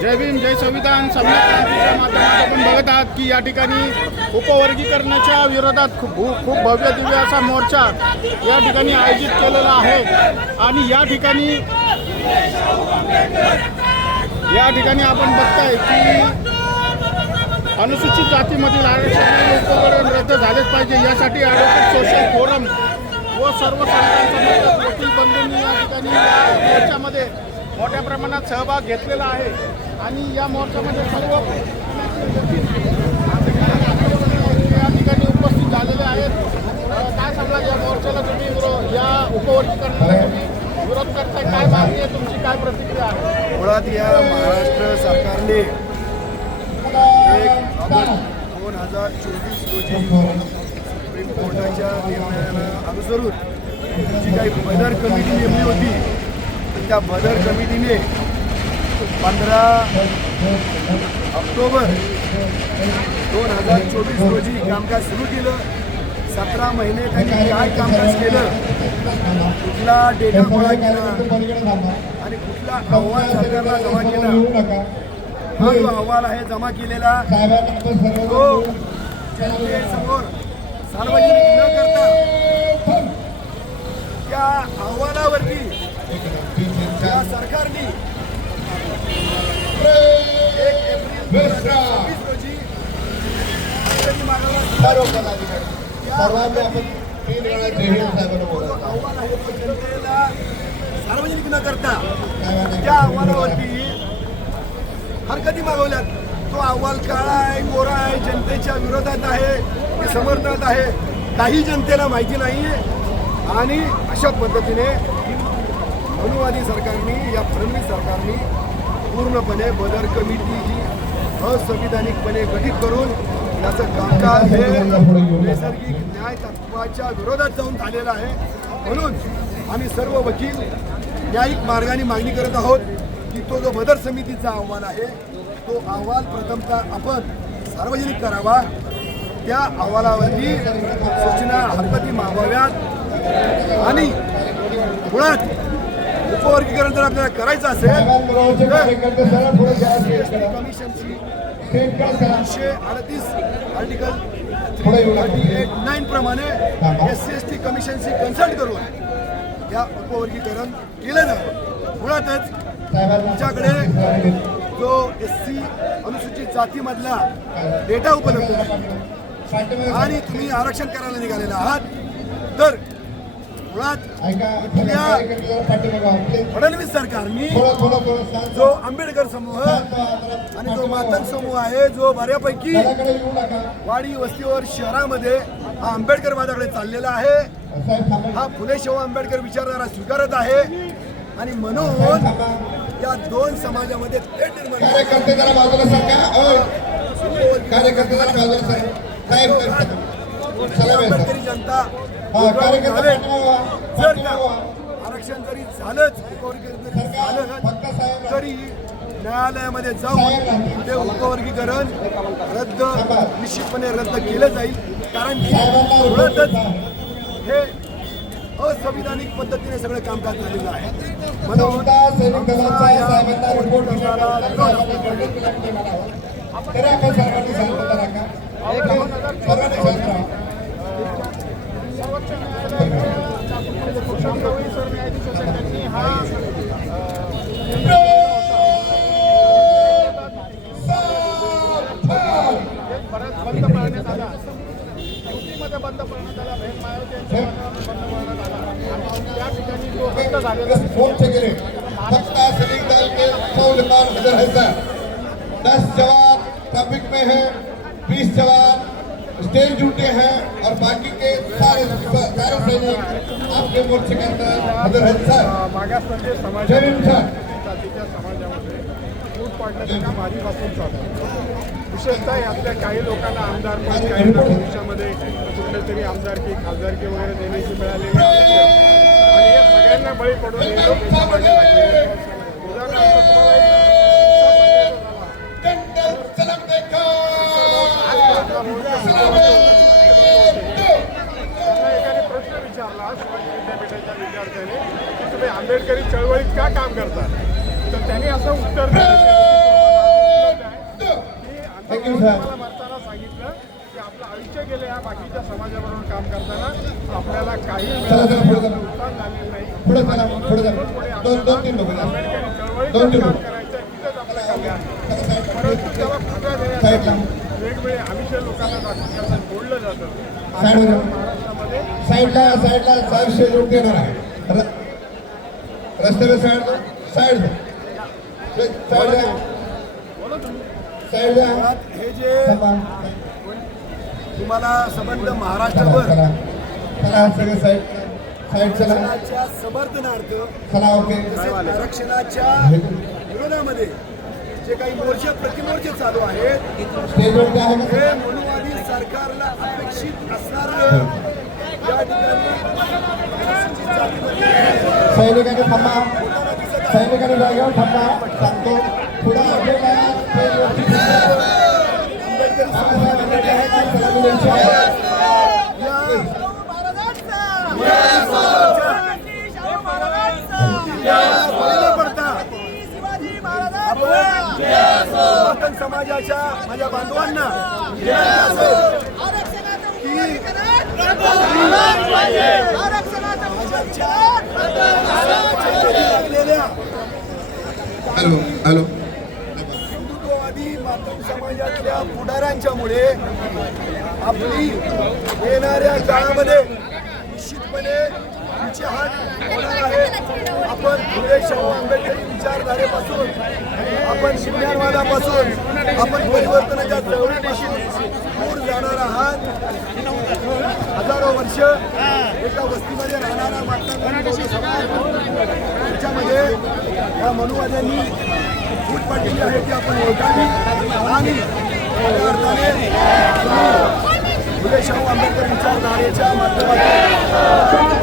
जय भीम जय संविधान सम्यक क्रांतीच्या माध्यमातून आपण बघत आहात की या ठिकाणी उपवर्गीकरणाच्या विरोधात खूप भव्य दिव्य असा मोर्चा या ठिकाणी आयोजित केलेला आहे। आणि या ठिकाणी आपण बघताय की अनुसूचित जातीमधील आरक्षण उपकरण रद्द झालेच पाहिजे यासाठी ॲडव्होकेट सोशल फोरम व सर्व संघांच्या वकील बंधूंनी या ठिकाणी मोर्चामध्ये मोठ्या प्रमाणात सहभाग घेतलेला आहे। आणि या मोर्चामध्ये सर्व या ठिकाणी उपस्थित झालेले आहेत। काय सांगणार या मोर्चाला तुम्ही या उपवर्गीकरणाला तुम्ही विरोध करताय, काय मागणी आहे तुमची, काय प्रतिक्रिया आहे? मुळात या महाराष्ट्र सरकारने 1 ऑगस्ट 2024 रोजी सुप्रीम कोर्टाच्या निर्णयाला अनुसरून जी काही बदर कमिटी नेमली होती त्या बदर कमिटीने 15 ऑक्टोबर 2024 रोजी कामकाज सुरू केलं। 17 महिने त्यांनी काय कामकाज केलं, कुठला डेटा गोळा केला आणि कुठला अहवाल सरकारला जमा केला, हा जो अहवाल आहे जमा केलेला तो जनतेसमोर सार्वजनिक न करता त्या अहवालावरती या सरकारने 1 एप्रिल 2026 रोजी अहवाल आहे तो जनतेला सार्वजनिक न करता त्या अहवालावरती हरकती मागवल्यात। तो अहवाल काळा आहे, गोरा आहे, जनतेच्या विरोधात आहे की समर्थनात आहे काही जनतेला माहिती नाही। आणि अशा पद्धतीने मनुवादी सरकारने या फडणवीस सरकारने पूर्णपणे बदर कमिटी ही असंविधानिकपणे गठीत करून याचं कामकाज हे नैसर्गिक न्याय तत्वाच्या विरोधात जाऊन झालेलं आहे। म्हणून आम्ही सर्व वकील न्यायिक मार्गाने मागणी करत आहोत की तो जो बदर समितीचा अहवाल आहे तो अहवाल प्रथमतः आपण सार्वजनिक करावा, त्या अहवालावरती सूचना हरकती मागवाव्यात आणि मुळात उपवर्गीकरण जर आपल्याला करायचं असेल तर कमिशनची 338 आर्टिकल 338(9) प्रमाणे SC/ST कमिशनशी कन्सल्ट करून या उपवर्गीकरण केलं जातं। मुळातच तुमच्याकडे जो SC अनुसूचित जातीमधला डेटा उपलब्ध आहे आणि तुम्ही आरक्षण करायला निघालेला आहात तर मुळात फडणवीस सरकारने जो आंबेडकर समूह आणि जो मातंग समूह आहे जो बऱ्यापैकी वाडी वस्तीवर शहरामध्ये हा आंबेडकरवादाकडे चाललेला आहे, हा फुले शाहू आंबेडकर विचारधारा स्वीकारत आहे आणि म्हणून या दोन समाजामध्ये तेढ निर्माण आंबेडकरी जनता जर का आरक्षण जरी झालंच झालं तरी न्यायालयामध्ये जाऊन ते उपवर्गीकरण निश्चितपणे रद्द केलं जाईल। कारण मुळातच हे असंविधानिक पद्धतीने सगळं कामकाज झालेलं आहे। म्हणून बंद पाळण्यात आला, युपीमध्ये बंद पाळण्यात आला, बहीण मायावती बंद पाळण्यात आला आणि त्या ठिकाणी तो बंद झालेला 10 जवान ट्रैफिक में है, 20 जवान स्टेज ड्यूटी है और बाकी के सारे सैनिक आपके मोर्चे के अंदर हजर हैं सर। मागासवर्गीय जातीच्या समाजामध्ये फूट पाडण्याचं काम आधीपासून चालू आहे। विशेषतः यातल्या काही लोकांना आमदार पण काही भविष्यामध्ये कुठले तरी आमदारकी खासदारकी वगैरे देण्याची मिळालेली आणि या सगळ्यांना बळी पडून हे लोक मागे लागले। उदाहरणार्थ एकाने प्रश्न विचारला शिवाजी विद्यापीठाच्या विद्यार्थ्याने की तुम्ही आंबेडकरी चळवळीत का काम करता, तर त्यांनी असं उत्तर दिलं थँक्यू सर. मला म्हणताना सांगितलं की आपलं आयुष्य गेलं या बाकीच्या समाजाबरोबर काम करताना आपल्याला काही चला चला पुढे चला नुकसान झालेलं नाही. पुढे चला पुढे चला दोन तीन लोक आंबेडकरी दोन चळवळीचं तीन काम लोक करायचं तिथंच आपलं कमी आहे. परंतु त्याला फाटा साईडला देण्यासाठी वेगवेगळे आमिष लोकांना दाखवून त्यांना बोललं जातं. साईडला महाराष्ट्रामध्ये साईडला साहेब स्टेज उठे येणार आहे रस्त्यावर साईड मुळात हे जे तुम्हाला संबंध महाराष्ट्रभर चला सगळे साईड चला आरक्षणाच्या समर्थनार्थ चला ओके तसेच आरक्षणाच्या विरोधामध्ये जे काही मोर्चे प्रतिमोर्चे चालू आहेत स्टेजवरती आहे का हे मनुवादी सरकारला अपेक्षित असणारं या ठिकाणी सैनिकांनी थांबा सैनिकांनी जागेवर थांबा सांगतो पुढे आपल्याला स्टेजवरती आंबेडकरी आपण समाजाच्या माझ्या बांधवांना हॅलो हॅलो हिंदुत्ववादी मातृ समाजातल्या पुढाऱ्यांच्यामुळे आपली येणाऱ्या काळामध्ये निश्चितपणे आमचे हात होणार आहे. आपण फुले शाहू आंबेडकरी विचारधारेपासून आपण शिक्षणवादापासून आपण परिवर्तनाच्या चळवळीपासून दूर जाणार आहात. हजारो वर्ष एका वस्तीमध्ये राहणारा मातृ समाज त्याच्यामध्ये या मनुवाद्यांनी फूट पाडलेली आहे ती आपण ओळखावी आणि त्या अर्थाने फुले शाहू आंबेडकर विचारधारेच्या माध्यमातून